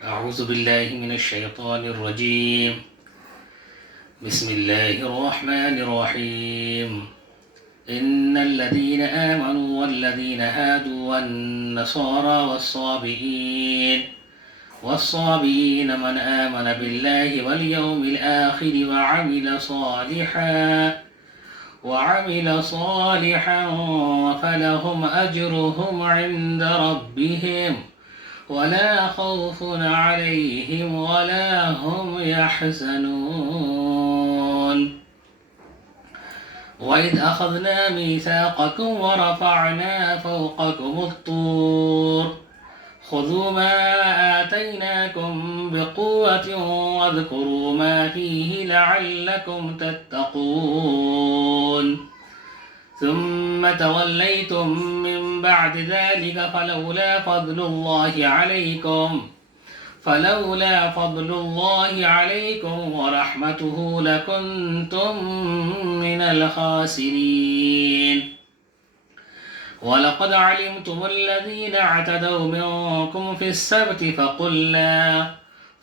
أعوذ بالله من الشيطان الرجيم. بسم الله الرحمن الرحيم. إن الذين آمنوا والذين هادوا والنصارى والصابئين من آمن بالله واليوم الآخر وعمل صالحا فلهم أجرهم عند ربهم ولا خوف عليهم ولا هم يحزنون. وإذ أخذنا ميثاقكم ورفعنا فوقكم الطور خذوا ما آتيناكم بقوة واذكروا ما فيه لعلكم تتقون. ثم توليتم من بعد ذلك فلولا فضل الله عليكم ورحمته لكنتم من الخاسرين. ولقد علمتم الذين اعتدوا منكم في السبت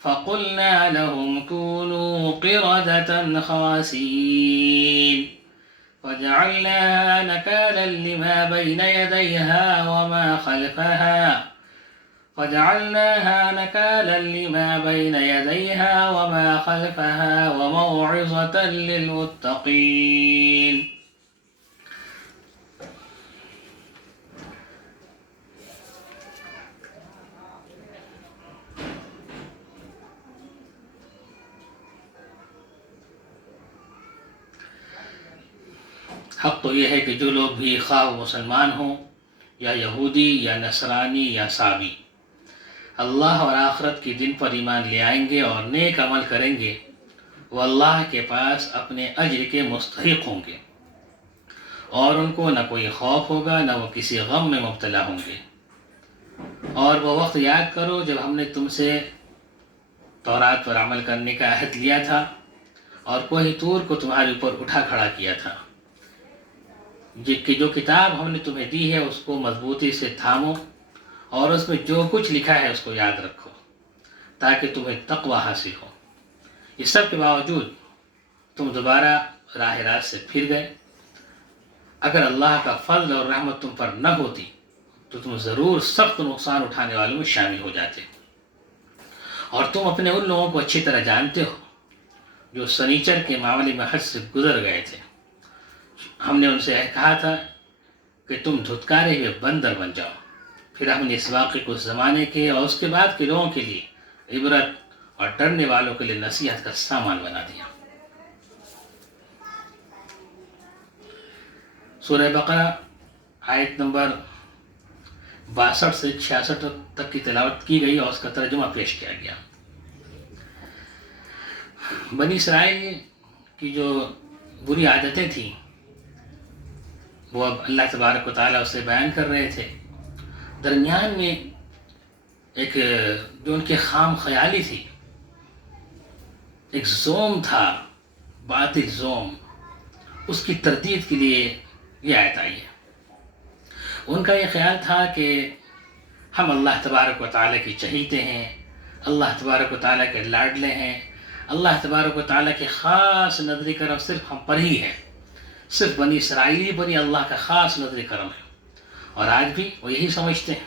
فقلنا لهم كونوا قردة خاسئين وجعلناها نكالا لما بين يديها وما خلفها وموعظة للمتقين. حق تو یہ ہے کہ جو لوگ بھی خواہ مسلمان ہوں یا یہودی یا نصرانی یا صابی اللہ اور آخرت کے دن پر ایمان لے آئیں گے اور نیک عمل کریں گے، وہ اللہ کے پاس اپنے اجر کے مستحق ہوں گے اور ان کو نہ کوئی خوف ہوگا نہ وہ کسی غم میں مبتلا ہوں گے۔ اور وہ وقت یاد کرو جب ہم نے تم سے تورات پر عمل کرنے کا عہد لیا تھا اور کوہ طور کو تمہارے اوپر اٹھا کھڑا کیا تھا، جو کتاب ہم نے تمہیں دی ہے اس کو مضبوطی سے تھامو اور اس میں جو کچھ لکھا ہے اس کو یاد رکھو تاکہ تمہیں تقوی حاصل ہو۔ اس سب کے باوجود تم دوبارہ راہ راست سے پھر گئے۔ اگر اللہ کا فضل اور رحمت تم پر نہ ہوتی تو تم ضرور سخت نقصان اٹھانے والوں میں شامل ہو جاتے، اور تم اپنے ان لوگوں کو اچھی طرح جانتے ہو جو سنیچر کے معاملے میں حد سے گزر گئے تھے۔ ہم نے ان سے کہا تھا کہ تم دھتکارے ہوئے بندر بن جاؤ، پھر ہم نے اس واقعے کو اس زمانے کے اور اس کے بعد کے لوگوں کے لیے عبرت اور ڈرنے والوں کے لیے نصیحت کا سامان بنا دیا۔ سورہ بقرہ آیت نمبر 62 سے 66 تک کی تلاوت کی گئی اور اس کا ترجمہ پیش کیا گیا۔ بنی اسرائیل کی جو بری عادتیں تھیں وہ اب اللہ تبارک و تعالیٰ اسے بیان کر رہے تھے۔ درمیان میں ایک جو ان کے خام خیالی تھی، ایک زوم تھا، باطل زوم، اس کی تردید کے لیے یہ آیت آئی ہے۔ ان کا یہ خیال تھا کہ ہم اللہ تبارک و تعالیٰ کی چہیتے ہیں، اللہ تبارک و تعالیٰ کے لاڈلے ہیں، اللہ تبارک و تعالیٰ کے خاص نظر کرم صرف ہم پر ہی ہے، صرف بنی اسرائیلی پر ہی اللہ کا خاص نظر کرم ہے۔ اور آج بھی وہ یہی سمجھتے ہیں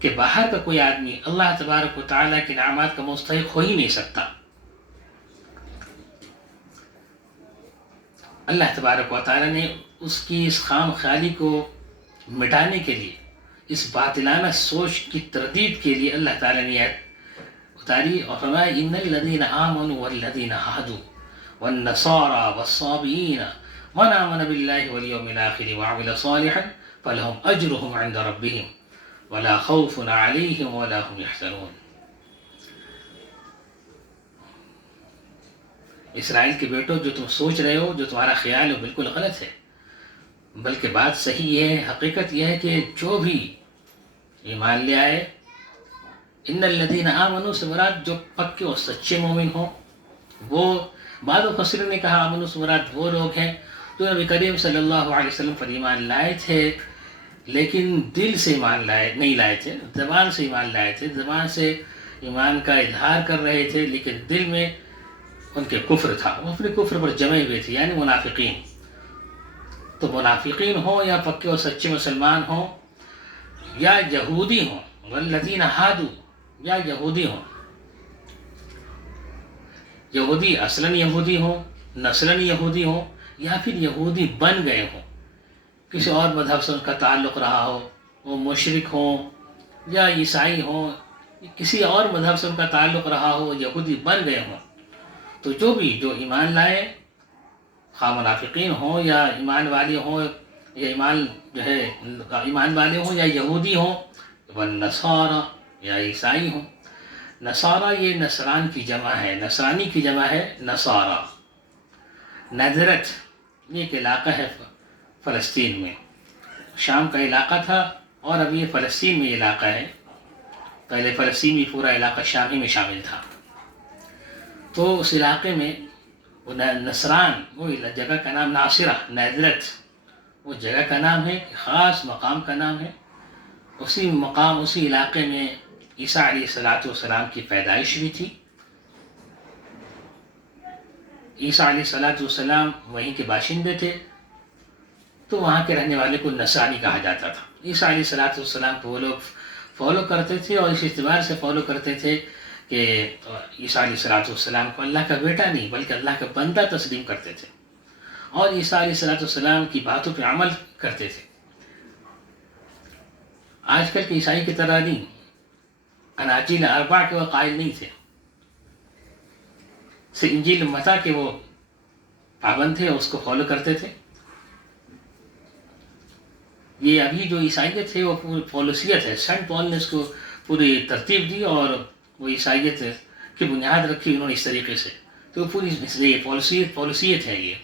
کہ باہر کا کوئی آدمی اللہ تبارک و تعالیٰ کے نعمات کا مستحق ہو ہی نہیں سکتا۔ اللہ تبارک و تعالیٰ نے اس کی اس خام خیالی کو مٹانے کے لیے، اس باطلانہ سوچ کی تردید کے لیے اللہ تعالیٰ نے آیت اتاری اور فرمایا ان الذین آمنوا والذین ہادوا والنصارى والصابئین من آمن باللہ والیوم الآخر وعمل صالحا فلہم اجرہم عند ربہم ولا خوف علیہم ولا هم یحزنون۔ اسرائیل کے بیٹوں، جو تم سوچ رہے ہو، جو تمہارا خیال ہے، بالکل غلط ہے، بلکہ بات صحیح یہ ہے، حقیقت یہ ہے کہ جو بھی ایمان لے آئے، ان الذین آمنوا سے مراد جو پکے اور سچے مومن ہوں، وہ بعض مفسرین نے کہا آمنوا سے مراد وہ لوگ ہیں جو نبی کریم صلی اللہ علیہ وسلم پر ایمان لائے تھے لیکن دل سے ایمان نہیں لائے تھے، زبان سے ایمان لائے تھے، زبان سے ایمان کا اظہار کر رہے تھے، لیکن دل میں ان کے کفر تھا، وہ اپنے کفر پر جمے ہوئے تھے، یعنی منافقین. تو منافقین ہوں یا پکے اور سچے مسلمان ہوں یا یہودی ہوں، والذین ہادو، یا یہودی ہوں، یہودی اصلاً یہودی ہوں، نسلاً یہودی ہوں، یا پھر یہودی بن گئے ہوں، کسی اور مذہب سے ان کا تعلق رہا ہو، وہ مشرک ہوں یا عیسائی ہوں، کسی اور مذہب سے ان کا تعلق رہا ہو، یہودی بن گئے ہوں، تو جو ایمان لائے، خواہ منافقین ہوں یا ایمان والے ہوں، یا ایمان والے ہوں یا یہودی ہوں، والنصارى یا عیسائی ہوں. نصارہ یہ نصران کی جمع ہے، نصرانی کی جمع ہے نصارہ. نظرت یہ ایک علاقہ ہے فلسطین میں، شام کا علاقہ تھا اور اب یہ فلسطین میں علاقہ ہے. پہلے فلسطین میں پورا علاقہ شام ہی میں شامل تھا. تو اس علاقے میں وہ نصران، وہ جگہ کا نام ناصرہ، نظرت وہ جگہ کا نام ہے، خاص مقام کا نام ہے. اسی مقام، اسی علاقے میں عیسیٰ علیہ السلام کی پیدائش بھی تھی. عیسیٰ علیہ السلام وہیں کے باشندے تھے، تو وہاں کے رہنے والے کو نصرانی کہا جاتا تھا. عیسیٰ علیہ السلام کو وہ لوگ فالو کرتے تھے اور اس اعتبار سے فالو کرتے تھے کہ عیسیٰ علیہ السلام کو اللہ کا بیٹا نہیں بلکہ اللہ کا بندہ تسلیم کرتے تھے، اور عیسیٰ علیہ السلام کی باتوں پہ عمل کرتے تھے. آج کل کے عیسائی کی طرح نہیں، اناجیل اربع کے وہ قائل نہیں تھے، انجیل متی کے وہ پابند تھے اور اس کو فالو کرتے تھے. یہ ابھی جو عیسائیت ہے وہ پوری پالوسیت ہے، سینٹ پال نے اس کو پوری ترتیب دی اور وہ عیسائیت کی بنیاد رکھی انہوں نے اس طریقے سے. تو پوری یہ پالوسیت ہے یہ.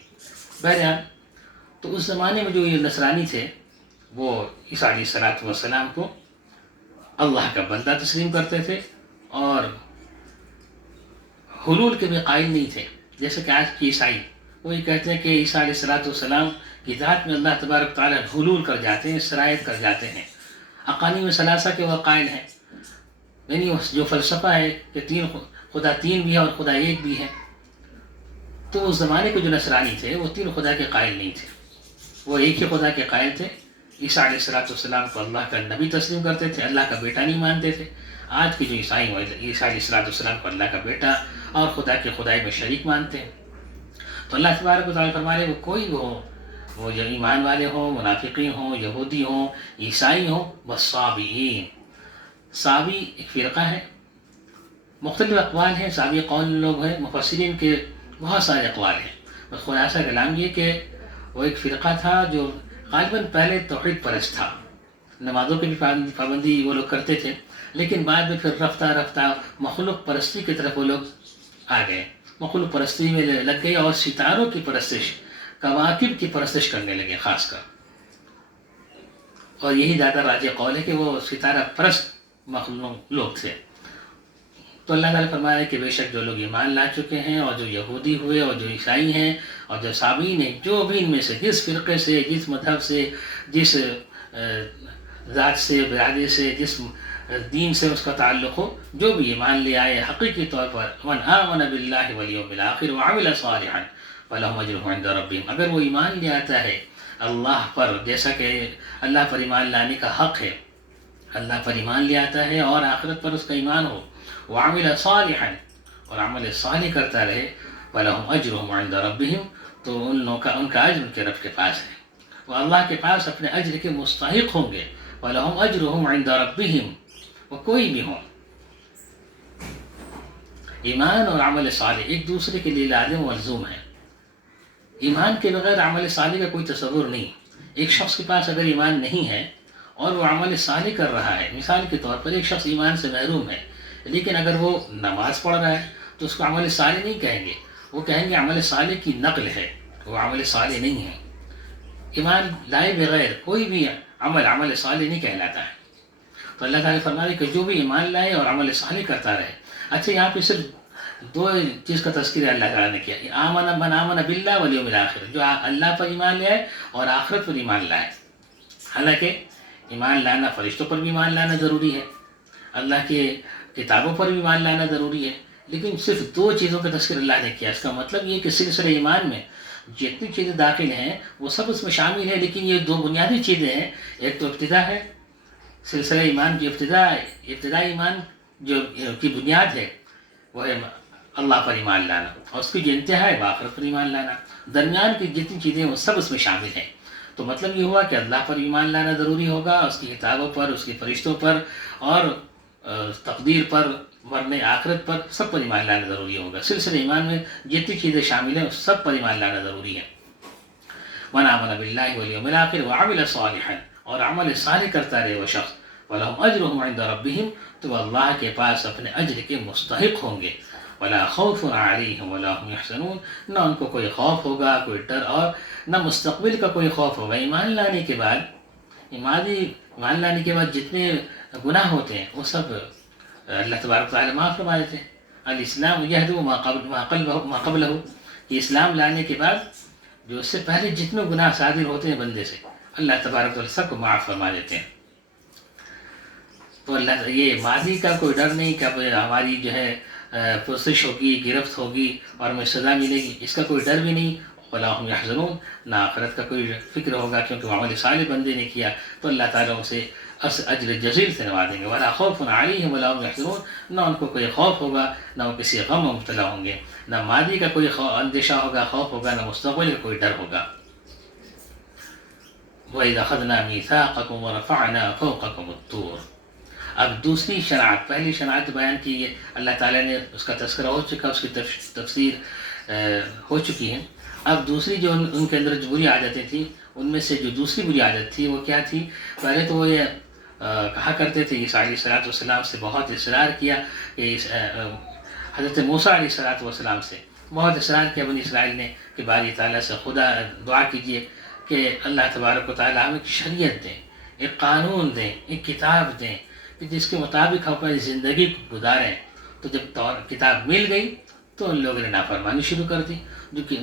بہرحال تو اس زمانے میں جو یہ نصرانی تھے وہ عیسیٰ علیہ السلام کو اللہ کا بندہ تسلیم کرتے تھے اور حلول کے بھی قائل نہیں تھے. جیسے کہ آج کی عیسائی وہ یہ کہتے ہیں کہ عیسیٰ علیہ السلام کی ذات میں اللہ تبارک تعالیٰ حلول کر جاتے ہیں، سرایت کر جاتے ہیں. اقانیم ثلاثہ کے وہ قائل ہیں، یعنی جو فلسفہ ہے کہ خدا تین بھی ہے اور خدا ایک بھی ہے. تو اس زمانے کے جو نصرانی تھے وہ تین خدا کے قائل نہیں تھے، وہ ایک ہی خدا کے قائل تھے. عیسیٰ علیہ السلام کو اللہ کا نبی تسلیم کرتے تھے، اللہ کا بیٹا نہیں مانتے تھے. آج کے جو عیسائی ہیں عیسیٰ علیہ السلام کو اللہ کا بیٹا اور خدا کے خدائی میں شریک مانتے ہیں. تو اللہ تبارک و تعالیٰ فرما رہے وہ کوئی بھی ہو، وہ جو ایمان والے ہوں، منافقین ہوں، یہودی ہوں، عیسائی ہوں، والصابئین. صابی ایک فرقہ ہے، مختلف اقوال ہیں. صابی قول لوگ ہیں، مفسرین کے بہت سارے اقوال ہیں. بس خلاصہ کلام یہ کہ وہ ایک فرقہ تھا جو غالباً پہلے توحید پرست تھا، نمازوں کی بھی پابندی وہ لوگ کرتے تھے، لیکن بعد میں پھر رفتہ رفتہ مخلوق پرستی کی طرف وہ لوگ آ گئے، مخلوق پرستی میں لگ گئے اور ستاروں کی پرستش، کواکب کی پرستش کرنے لگے خاص کر. اور یہی زیادہ راجع قول ہے کہ وہ ستارہ پرست مخلوق لوگ تھے. تو اللہ تعالیٰ فرما رہے کہ بے شک جو لوگ ایمان لا چکے ہیں اور جو یہودی ہوئے اور جو عیسائی ہیں اور جو صابئین ہیں، جو بھی ان میں سے جس فرقے سے، جس مذہب سے، جس ذات سے، برادری سے، جس دین سے اس کا تعلق ہو، جو بھی ایمان لے آئے حقیقی طور پر، من آمن باللہ والیوم الآخر وعمل صالحا فلہم اجرہم عند ربہم، اگر وہ ایمان لے آتا ہے اللہ پر، جیسا کہ اللہ پر ایمان لانے کا حق ہے، اللہ پر ایمان لے آتا ہے اور آخرت پر اس کا ایمان ہو، وعمل صالحا اور عمل صالح کرتا رہے، فلہم اجرہم عند ربہم، تو ان کا اجر ان کے رب کے پاس ہے، وہ اللہ کے پاس اپنے اجر کے مستحق ہوں گے. فلہم اجرہم عند ربہم، وہ کوئی بھی ہوں. ایمان اور عمل صالح ایک دوسرے کے لیے لازم و ملزوم ہے. ایمان کے بغیر عمل صالح کا کوئی تصور نہیں. ایک شخص کے پاس اگر ایمان نہیں ہے اور وہ عمل صالح کر رہا ہے، مثال کے طور پر ایک شخص ایمان سے محروم ہے لیکن اگر وہ نماز پڑھ رہا ہے تو اس کو عمل صالح نہیں کہیں گے، وہ کہیں گے عمل صالح کی نقل ہے، وہ عمل صالح نہیں ہے. ایمان لائے بغیر کوئی بھی عمل صالح نہیں کہلاتا ہے. تو اللہ تعالیٰ فرما رہے کہ جو بھی ایمان لائے اور عمل صالح کرتا رہے. اچھا، یہاں پہ صرف دو چیز کا تذکرہ اللہ تعالیٰ نے کیا، من آمن باللہ والیوم الآخر، جو اللہ پر ایمان لے آئے اور آخرت پر ایمان لائے. حالانکہ ایمان لانا فرشتوں پر بھی ایمان لانا ضروری ہے، اللہ کے کتابوں پر بھی ایمان لانا ضروری ہے، لیکن صرف 2 چیزوں کا تذکر اللہ نے کیا۔ اس کا مطلب یہ کہ سلسلہ ایمان میں جتنی چیزیں داخل ہیں وہ سب اس میں شامل ہیں، لیکن یہ 2 بنیادی چیزیں ہیں۔ ایک تو ابتدا ہے، سلسلہ ایمان کی ابتدائی ایمان جو کی بنیاد ہے وہ ہے اللہ پر ایمان لانا، اور اس کی جو انتہا ہے بآخرت پر ایمان لانا۔ درمیان کی جتنی چیزیں وہ سب اس میں شامل ہیں۔ تو مطلب یہ ہوا کہ اللہ پر ایمان لانا ضروری ہوگا، اس کی کتابوں پر، اس کے فرشتوں پر، اور تقدیر پر، مرنے آخرت پر، سب پر ایمان لانا ضروری ہوگا۔ سلسلہ ایمان میں جتنی چیزیں شامل ہیں سب پر ایمان لانا ضروری ہے۔ من آمن باللہ والیوم الآخر وعمل صالحا، اور عمل صالح کرتا رہے وہ شخص، وَلَهُمْ أَجْرُهُمْ عِنْدَ رَبِّهِمْ، تو اللہ کے پاس اپنے اجر کے مستحق ہوں گے۔ وَلَا خَوْفٌ عَلَيْهِمْ وَلَا هُمْ يَحْزَنُونَ، نہ ان کو کوئی خوف ہوگا، کوئی ڈر، اور نہ مستقبل کا کوئی خوف ہوگا۔ ایمان لانے کے بعد جتنے گناہ ہوتے ہیں وہ سب اللہ تبارک و تعالیٰ معاف فرما دیتے ہیں۔ الاسلام یہدم ما قبلہ، کہ اسلام لانے کے بعد جو اس سے پہلے جتنے گناہ صادر ہوتے ہیں بندے سے، اللہ تبارک و تعالیٰ سب کو معاف فرما دیتے ہیں۔ تو اللہ یہ ماضی کا کوئی ڈر نہیں کہ ہماری جو ہے پرسش ہوگی، گرفت ہوگی اور ہمیں سزا ملے گی، اس کا کوئی ڈر بھی نہیں۔ وَلَا هُمْ يَحْزَنُونَ، نہ آخرت کا کوئی فکر ہوگا، کیونکہ وہ عمل صالح بندے نے کیا تو اللہ تعالیٰ اسے اجر جزیل سے نوازیں گے۔ وَلَا خَوْفٌ عَلَيْهِمْ وَلَا هُمْ يَحْزَنُونَ، نہ ان کو کوئی خوف ہوگا، نہ وہ کسی غم میں مبتلا ہوں گے، نہ ماضی کا کوئی اندیشہ ہوگا، خوف ہوگا، نہ مستقبل کا کوئی ڈر ہوگا۔ وَإِذَا أَخَذْنَا مِيثَاقَكُمْ وَرَفَعْنَا فَوْقَكُمُ الطُّورَ، اب دوسری شرائط، پہلی شرائط بیان کی ہے اللہ تعالیٰ نے، اس کا تذکرہ ہو چکا، اس کی تفسیر ہو چکی ہے۔ اب دوسری جو ان کے اندر جو بری عادتیں تھیں، ان میں سے جو دوسری بری عادت تھی وہ کیا تھی؟ پہلے تو وہ یہ کہا کرتے تھے، عیسیٰ علیہ السلام سے بہت اصرار کیا کہ حضرت موسیٰ علیہ السلام سے بہت اصرار کیا بنی اسرائیل نے کہ باری تعالیٰ سے خدا دعا کیجئے کہ اللہ تبارک و تعالیٰ ہمیں شریعت دیں، ایک قانون دیں، ایک کتاب دیں کہ جس کے مطابق ہم اپنی زندگی کو گزاریں۔ تو جب کتاب مل گئی تو ان لوگوں نے نافرمانی شروع کر دی،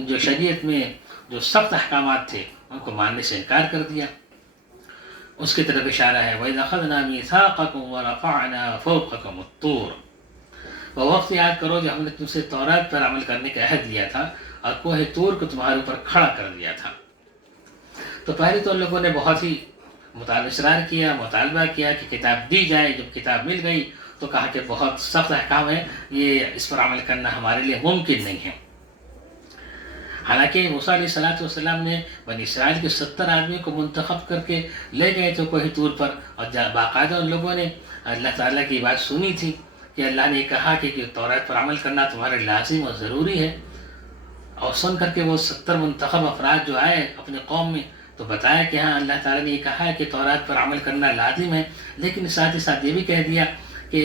جو شریعت میں جو سخت احکامات تھے ان کو ماننے سے انکار کر دیا۔ اس کی طرف اشارہ ہے وَإِذَا أَخَذْنَا مِيثَاقَكُمْ وَرَفَعْنَا فَوْقَكُمُ الطُّورَ، وہ وقت یاد کرو جب ہم نے تم سے تورات پر عمل کرنے کا عہد لیا تھا اور کوہ طور کو تمہارے اوپر کھڑا کر دیا تھا۔ تو پہلے تو ان لوگوں نے بہت ہی اصرار کیا، مطالبہ کیا کہ کتاب دی جائے۔ جب کتاب مل گئی تو کہا کہ بہت سخت احکام ہے، یہ اس پر عمل کرنا ہمارے لیے ممکن نہیں ہے۔ حالانکہ موسیٰ علیہ السلام نے بنی اسرائیل کے 70 آدمیوں کو منتخب کر کے لے گئے تھے کوہ طور پر، اور باقاعدہ ان لوگوں نے اللہ تعالیٰ کی بات سنی تھی کہ اللہ نے کہا کہ تورات پر عمل کرنا تمہارے لازم اور ضروری ہے، اور سن کر کے وہ 70 منتخب افراد جو آئے اپنے قوم میں تو بتایا کہ ہاں اللہ تعالیٰ نے یہ کہا ہے کہ تورات پر عمل کرنا لازم ہے، لیکن ساتھ ہی ساتھ یہ بھی کہہ دیا کہ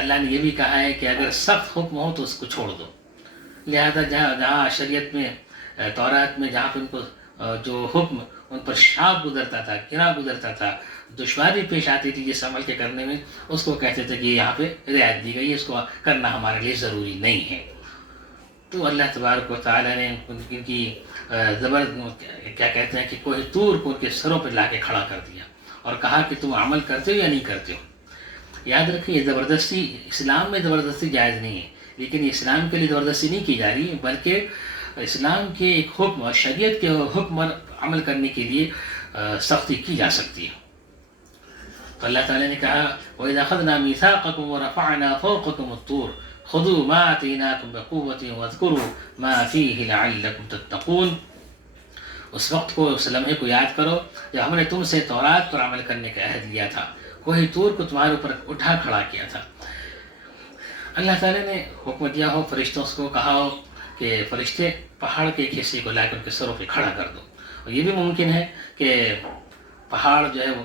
اللہ نے یہ بھی کہا ہے کہ اگر سخت حکم ہو تو اس کو چھوڑ دو۔ لہذا جہاں شریعت میں تورات میں جہاں پہ ان کو جو حکم ان پر شاق گزرتا تھا، گرا گزرتا تھا، دشواری پیش آتی تھی جس عمل کے کرنے میں، اس کو کہتے تھے کہ یہاں پہ رعایت دی گئی ہے، اس کو کرنا ہمارے لیے ضروری نہیں ہے۔ تو اللہ تبارک و تعالیٰ نے ان کی کیا کہتے ہیں کہ کوہ طور کو ان کے سروں پہ لا کے کھڑا کر دیا اور کہا کہ تم عمل کرتے ہو یا نہیں کرتے ہو۔ یاد رکھیں، یہ زبردستی اسلام میں زبردستی جائز نہیں ہے، لیکن اسلام کے لیے زبردستی نہیں کی جا رہی ہے، بلکہ اسلام کے ایک حکم اور شریعت کے حکم پر عمل کرنے کے لیے سختی کی جا سکتی ہے۔ تو اللہ تعالیٰ نے کہا وَإِذَا أَخَذْنَا مِيثَاقَكُمْ وَرَفَعْنَا فَوْقَكُمُ الطُّورَ خُذُوا مَا آتَيْنَاكُمْ بِقُوَّةٍ وَاذْكُرُوا مَا فِيهِ لَعَلَّكُمْ تَتَّقُونَ، اس وقت کو، اس لمحے کو یاد کرو جب ہم نے تم سے تورات پر عمل کرنے کا عہد لیا تھا، کوہ طور کو تمہارے اوپر اٹھا کھڑا کیا تھا۔ اللہ تعالیٰ نے حکم دیا ہو، فرشتوں کو کہا ہو کہ فرشتے پہاڑ کے ایک حصے کو لا کر کے سروں پہ کھڑا کر دو، اور یہ بھی ممکن ہے کہ پہاڑ جو ہے وہ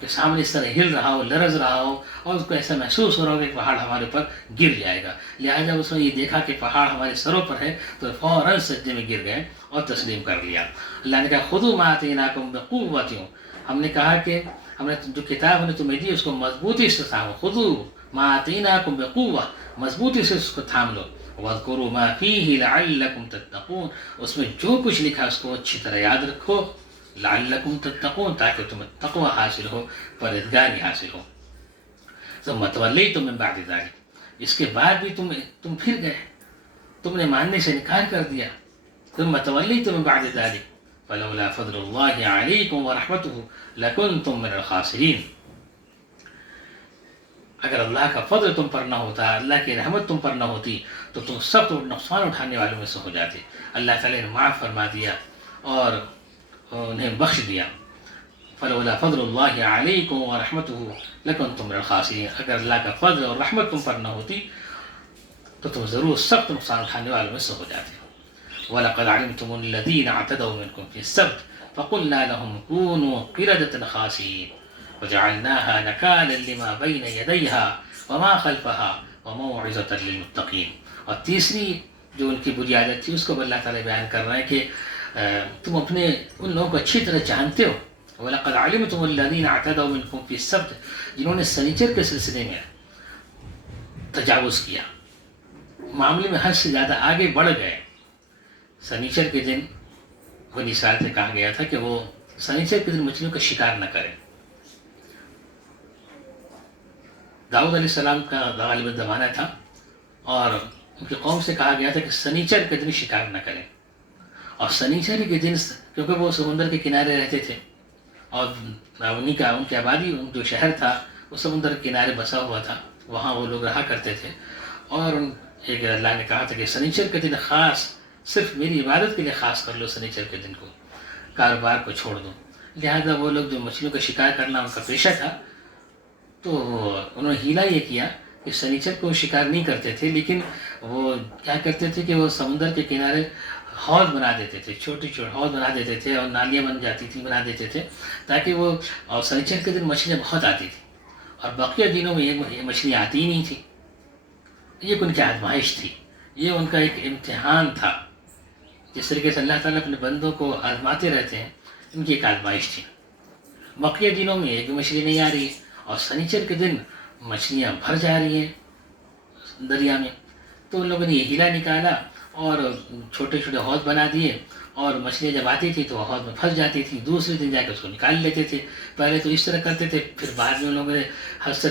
کے سامنے اس طرح ہل رہا ہو، لرز رہا ہو، اور اس کو ایسا محسوس ہو رہا ہو کہ پہاڑ ہمارے اوپر گر جائے گا۔ لہٰذا اس نے یہ دیکھا کہ پہاڑ ہمارے سروں پر ہے تو فوراً سجدے میں گر گئے اور تسلیم کر لیا۔ اللہ نے کہا خُذُوا مَا آتَيْنَاكُمْ بِقُوَّةٍ، ہم نے کہا کہ ہم نے جو کتاب ہم نے تمہیں دی اس کو مضبوطی سے تھامو، خُذُوا مَا آتَيْنَاكُمْ بِقُوَّةٍ، مضبوطی سے اس کو تھام لو، وَاذْكُرُوا مَا فِيهِ لَعَلَّكُمْ تَتَّقُونَ، اس میں جو کچھ لکھا اس کو اچھی طرح یاد رکھو لعلکم تتقون، تاکہ تمہیں تقوی حاصل ہو، پرہیزگاری حاصل ہو. ثم تولیتم من بعد ذلک، اس کے بعد بھی تم پھر گئے، تم نے ماننے سے انکار کر دیا. ثم تولیتم من بعد ذلک فلولا فضل اللہ علیکم ورحمتہ لکنتم من الخاسرین. اگر اللہ کا فضل تم پر نہ ہوتا، اللہ کی رحمت تم پر نہ ہوتی، تو تم سب نقصان اٹھانے والوں میں سے ہو جاتے. اللہ تعالیٰ نے معاف فرما دیا اور انہیں بخش دیا. فلولا فضل اللہ علیکم ورحمتہ لکنتم من الخاسرین، اگر اللہ کا فضل اور رحمت تم پر نہ ہوتی تو تم ضرور سخت نقصان اٹھانے والوں میں سے ہو جاتے. وَلَقَدْ عَلِمْتُمُ الَّذِينَ اعْتَدَوْا مِنْكُمْ فِي السَّبْتِ فَقُلْنَا لَهُمْ كُونُوا قِرَدَةً خَاسِئِينَ وَجَعَلْنَاهَا نَكَالًا لِمَا بَيْنَ يَدَيْهَا وَمَا خَلْفَهَا وَمَوْعِظَةً لِلْمُتَّقِينَ. اور تیسری جو ان کی بری عادت تھی اس کو اللہ تعالیٰ بیان کر رہے ہیں کہ تم اپنے ان لوگوں کو اچھی طرح جانتے ہو. وَلَقَدْ عَلِمْتُمُ الَّذِينَ اعْتَدَوْا مِنْكُمْ فِي السَّبْتِ، جنہوں نے سنیچر کے سلسلے میں تجاوز کیا، معاملے میں حد سے زیادہ آگے بڑھ گئے. سنیچر کے دن بنی اسرائیل سے کہا گیا تھا کہ وہ سنیچر کے دن مچھلیوں کا شکار نہ کریں. داؤد علیہ السلام کا غالباً زمانہ تھا اور ان کی قوم سے کہا گیا تھا کہ سنیچر کے دن شکار نہ کریں. اور سنیچر کے دن کیونکہ وہ سمندر کے کنارے رہتے تھے اور ان کی آبادی جو شہر تھا وہ سمندر کے کنارے بسا ہوا تھا، وہاں وہ لوگ رہا کرتے تھے. اور ایک اللہ نے کہا تھا کہ سنیچر کے دن خاص صرف میری عبادت کے لیے خاص کر لو، سنیچر کے دن کو کاروبار کو چھوڑ دو. لہذا وہ لوگ جو مچھلیوں کا شکار کرنا ان کا پیشہ تھا تو انہوں نے ہیلا یہ کیا کہ سنیچر کو شکار نہیں کرتے تھے، لیکن وہ کیا کرتے تھے کہ وہ سمندر کے کنارے حوض بنا دیتے تھے، چھوٹے چھوٹے حوض بنا دیتے تھے اور نالیاں بن جاتی تھیں بنا دیتے تھے تاکہ وہ، اور سنیچر کے دن مچھلیاں بہت آتی تھیں اور بقیہ دنوں میں یہ مچھلیاں آتی ہی نہیں تھیں. یہ ان کی آزمائش تھی، یہ ان کا ایک امتحان تھا. جس طریقے سے اللہ تعالیٰ اپنے بندوں کو آزماتے رہتے ہیں، ان کی ایک آزمائش تھی. بقیہ دنوں میں ایک بھی مچھلی نہیں آ رہی ہے اور سنیچر کے دن مچھلیاں بھر جا رہی ہیں دریا میں. تو ان لوگوں نے یہ ہیلا نکالا اور چھوٹے چھوٹے حوض بنا دیے اور مچھلیاں جب آتی تھی تو وہ حوض میں پھنس جاتی تھی، دوسرے دن جا کے اس کو نکال لیتے تھے. پہلے تو اس طرح کرتے تھے، پھر بعد میں ان لوگوں نے حد سے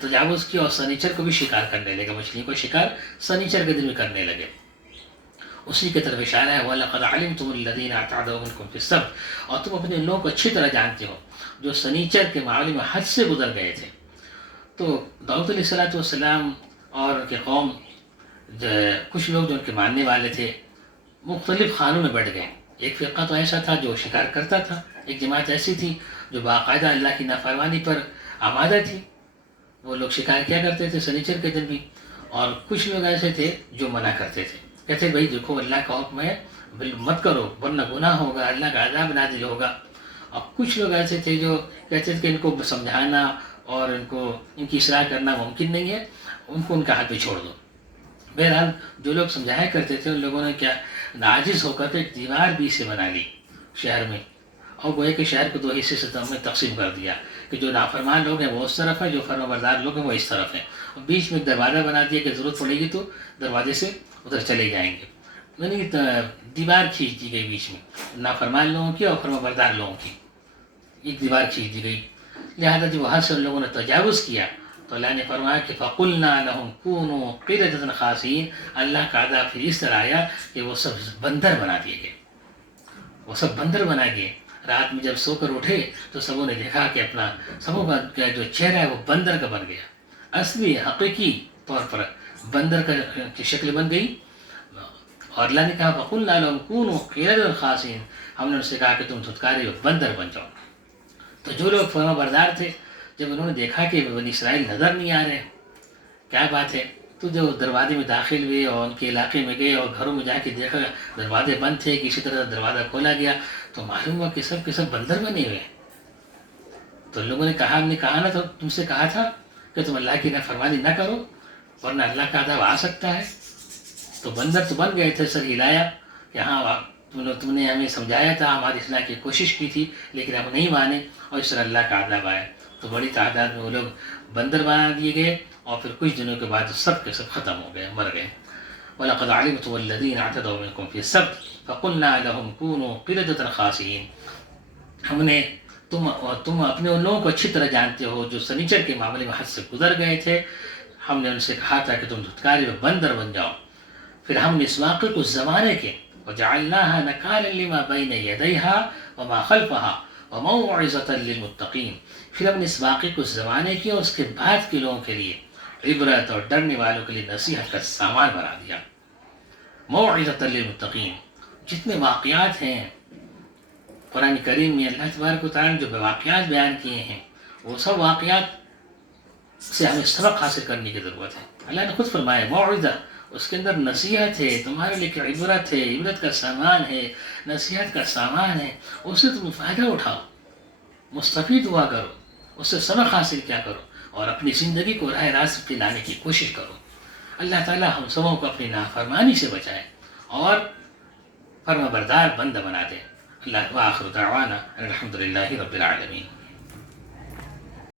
تجاوز کیا اور سنیچر کو بھی شکار کرنے لگے، مچھلیوں کو شکار سنیچر کے دن بھی کرنے لگے. اسی کی طرف اشارہ ہے وَلَقَدْ عَلِمْتُمُ الَّذِينَ اعْتَدَوْا مِنْكُمْ فِي السَّبْتِ، اور تم اپنے لوگوں کو اچھی طرح جانتے ہو جو سنیچر کے معاملے میں حد سے گزر گئے تھے. تو داؤد علیہ السلام اور ان کے قوم، کچھ لوگ جو ان کے ماننے والے تھے مختلف خانوں میں بٹ گئے. ایک فرقہ تو ایسا تھا جو شکار کرتا تھا، ایک جماعت ایسی تھی جو باقاعدہ اللہ کی نافرمانی پر آمادہ تھی، وہ لوگ شکار کیا کرتے تھے سنیچر کے دن بھی. اور کچھ لوگ ایسے تھے جو منع کرتے تھے، کہتے بھائی دیکھو اللہ کا حکم ہے مت کرو ورنہ گناہ ہوگا، اللہ کا عذاب نازل ہوگا. اور کچھ لوگ ایسے تھے جو کہتے تھے کہ ان کو سمجھانا اور ان کی اصلاح کرنا ممکن نہیں ہے، ان کو ان کا ہاتھ پہ چھوڑ دو. بہرحال جو لوگ سمجھایا کرتے تھے ان لوگوں نے کیا عاجز ہو کر کے ایک دیوار بھی سے بنا لی شہر میں، اور گویا کہ شہر کو دو حصے سے تقسیم کر دیا کہ جو نافرمان لوگ ہیں وہ اس طرف ہیں، جو فرمانبردار لوگ ہیں وہ اس طرف ہیں. اور بیچ میں ایک دروازہ بنا دیا کہ ضرورت پڑے گی تو دروازے سے ادھر چلے جائیں گے. یعنی دیوار کھینچ دی گئی بیچ میں، نافرمان لوگوں کی اور فرمانبردار لوگوں کی ایک دیوار کھینچ دی گئی. لہذا جب وہاں سے ان لوگوں نے تجاوز کیا تو اللہ نے فرمایا کہ فَقُلْنَا لَهُمْ كُونُوا قِرَدَةً خَاسِئِينَ. اللہ کا عذاب پھر اس طرح آیا کہ وہ سب بندر بنا دیے گئے، وہ سب بندر بنا گئے. رات میں جب سو کر اٹھے تو سبوں نے دیکھا کہ اپنا سبوں کا جو چہرہ ہے وہ بندر کا بن گیا، اصلی حقیقی طور پر بندر کی شکل بن گئی. اور اللہ نے کہا فَقُلْنَا لَهُمْ كُونُوا قِرَدَةً خَاسِئِينَ، ہم نے ان سے کہا کہ تم دھتکارے بندر بن جاؤ. تو جو لوگ فرمانبردار تھے جب انہوں نے دیکھا کہ بنی اسرائیل نظر نہیں آ رہے، کیا بات ہے، تو جو دروازے میں داخل ہوئے اور ان کے علاقے میں گئے اور گھروں میں جا کے دیکھا دروازے بند تھے، کسی طرح دروازہ کھولا گیا تو معلوم ہوا کہ سب کے سب بندر بنے ہوئے. تو لوگوں نے کہا ہم نے کہا نا، تو تم سے کہا تھا کہ تم اللہ کی نافرمانی نہ کرو ورنہ اللہ کا عذاب آ سکتا ہے. تو بندر تو بن گئے تھے، سر ہلایا کہ ہاں تم نے ہمیں سمجھایا تھا، ہماری اصلاح کی کوشش کی تھی لیکن ہم نہیں مانے اور اس طرح اللہ کا عذاب آیا. تو بڑی تعداد میں وہ لوگ بندر بنا دیے گئے اور پھر کچھ دنوں کے بعد سب کے سب ختم ہو گئے، مر گئے. وَلَقَدْ عَلِمْتُمُ الَّذِينَ اعْتَدَوْا مِنْكُمْ فِي السَّبْتِ فَقُلْنَا لَهُمْ كُونُوا قِرَدَةً خَاسِئِينَ. ہم نے تم اپنے ان لوگوں کو اچھی طرح جانتے ہو جو سنیچر کے معاملے میں حد سے گزر گئے تھے. ہم نے ان سے کہا تھا کہ تم دھتکاری میں بندر بن جاؤ. پھر ہم نے اس واقعے کو زمانے کے وجعلناها نکالا لما بین یدیہا وما خلفہا وموعظۃ للمتقین. پھر ہم نے اس واقعے کو زمانے کے اور اس کے بعد کے لوگوں کے لیے عبرت اور ڈرنے والوں کے لیے نصیحت کا سامان بنا دیا. موعظۃ للمتقین. جتنے واقعات ہیں قرآن کریم میں اللہ تبارک و تعالیٰ نے جو واقعات بیان کیے ہیں وہ سب واقعات سے ہمیں سبق حاصل کرنے کی ضرورت ہے. اللہ نے خود فرمایا موعظہ، اس کے اندر نصیحت ہے، تمہارے لیے کہ عبرت ہے، عبرت کا سامان ہے، نصیحت کا سامان ہے. اس سے تم فائدہ اٹھاؤ، مستفید ہوا کرو، اس سے سبق حاصل کیا کرو اور اپنی زندگی کو راہ راست پہ لانے کی کوشش کرو. اللہ تعالیٰ ہم سبوں کو اپنی نافرمانی سے بچائے اور فرما بردار بندہ بنا دے. اللہ وآخر دعوانا الحمدللہ رب العالمین.